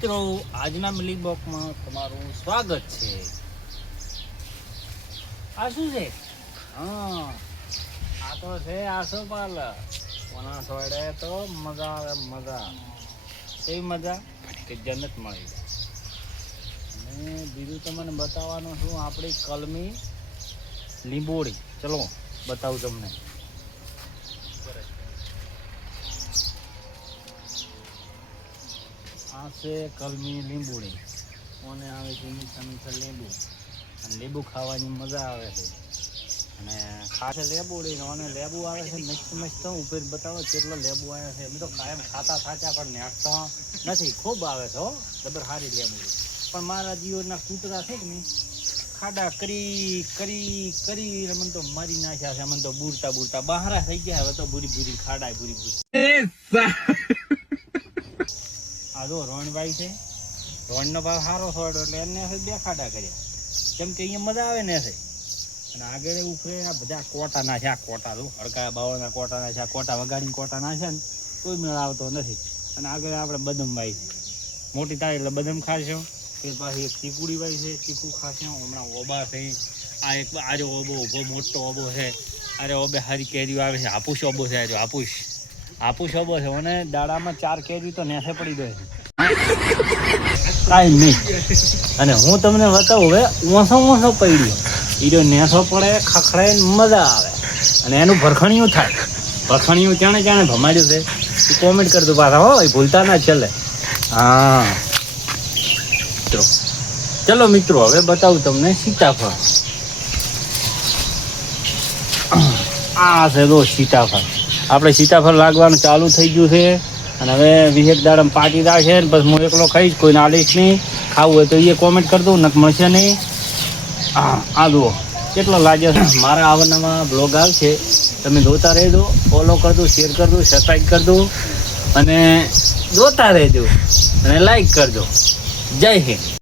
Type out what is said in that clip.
મિત્રો આજના મિલી બોક્સમાં તમારું સ્વાગત છે. આ શું છે? હા, આ તો છે આસોપાલક. કોના છોડે તો મજા આવે, મજા એવી મજા કે જન્નત મળી જાય. અને બીજું તમને બતાવવાનું છું આપણી કલમી લીંબોળી. ચલો બતાવું તમને. આ છે કલમી લીંબોળી. કોને આવે છે મીઠા મીઠા લીંબુ, અને લીંબુ ખાવાની મજા આવે છે. અને ખાસે લેબુડી અને લેબુ આવે છે મસ્ત મસ્ત. ઉપર બતાવો કેટલો લેબુ આવે છે. અમે તો કાયમ ખાતા થાચા પણ નાખતા નથી. ખૂબ આવે છે હો, જબર સારી લેબુડી. પણ મારા જીવનના કૂતરા છે કે નહીં, ખાડા કરી કરી કરી મને તો મારી નાખ્યા છે. મને તો બુરતા બુરતા બહારા થઈ ગયા. હવે તો બુરી બુરી ખાડા બુરી બુરી. આ જો રોણભાઈ છે, રોણનો ભાવ સારો છોડો એટલે એને બે ખાડા કર્યા. કેમ કે અહીંયા મજા આવે ને છે. અને આગળ એવું ફરે આ બધા કોટા નાખ્યા. કોટા તો હડકા બાવળના કોટા નાખ્યા. કોટા વગાડીને કોટા નાખ્યા ને કોઈ મેળ આવતો નથી. અને આગળ આપણે બદામ વાય છે. મોટી થાય એટલે બદામ ખાશું. ફેર પાછી એક ચીકુડી વાય છે, ચીકુ ખાશું. હમણાં ઓબા છે. આ એક આજો ઓબો ઉભો મોટો ઓબો છે. અરે ઓબે સારી કેરીઓ આવે છે. હાપુસ ઓબો છે. આજો હાપુસ હાપુસ ઓબો છે. અને દાડામાં 4 કેરી તો નેસે પડી ગઈ છે. કાંઈ નહીં. અને હું તમને બતાવું હવે ઓછો ઓછો પડ્યો ઈડો નેસો પડે, ખખડાય ને મજા આવે. અને એનું ભરખણિયું થાય. ભરખણિયું જાણે જાણે ભમાડ્યું છે એ કોમેન્ટ કરજો પાછા હો, એ ભૂલતા ના ચાલે. હા ચલો મિત્રો હવે બતાવું તમને સીતાફળ. આ છે તો સીતાફળ. આપણે સીતાફળ લાગવાનું ચાલુ થઈ ગયું છે. અને હવે 20 દાડામાં પાટી છે ને બસ હું એકલો ખાઈશ, કોઈને આલીશ નહીં. ખાવું હોય તો એ કોમેન્ટ કરી દઉં, નક મળશે નહીં. હા આ જુઓ કેટલો લાગે છે. મારા આવવાનામાં બ્લોગ આવશે, તમે જોતા રહેજો. ફોલો કરી દો, શેર કરી દો, સબસ્ક્રાઈબ કરી દો અને જોતા રહેજો અને લાઈક કરજો. જય હિન્દ.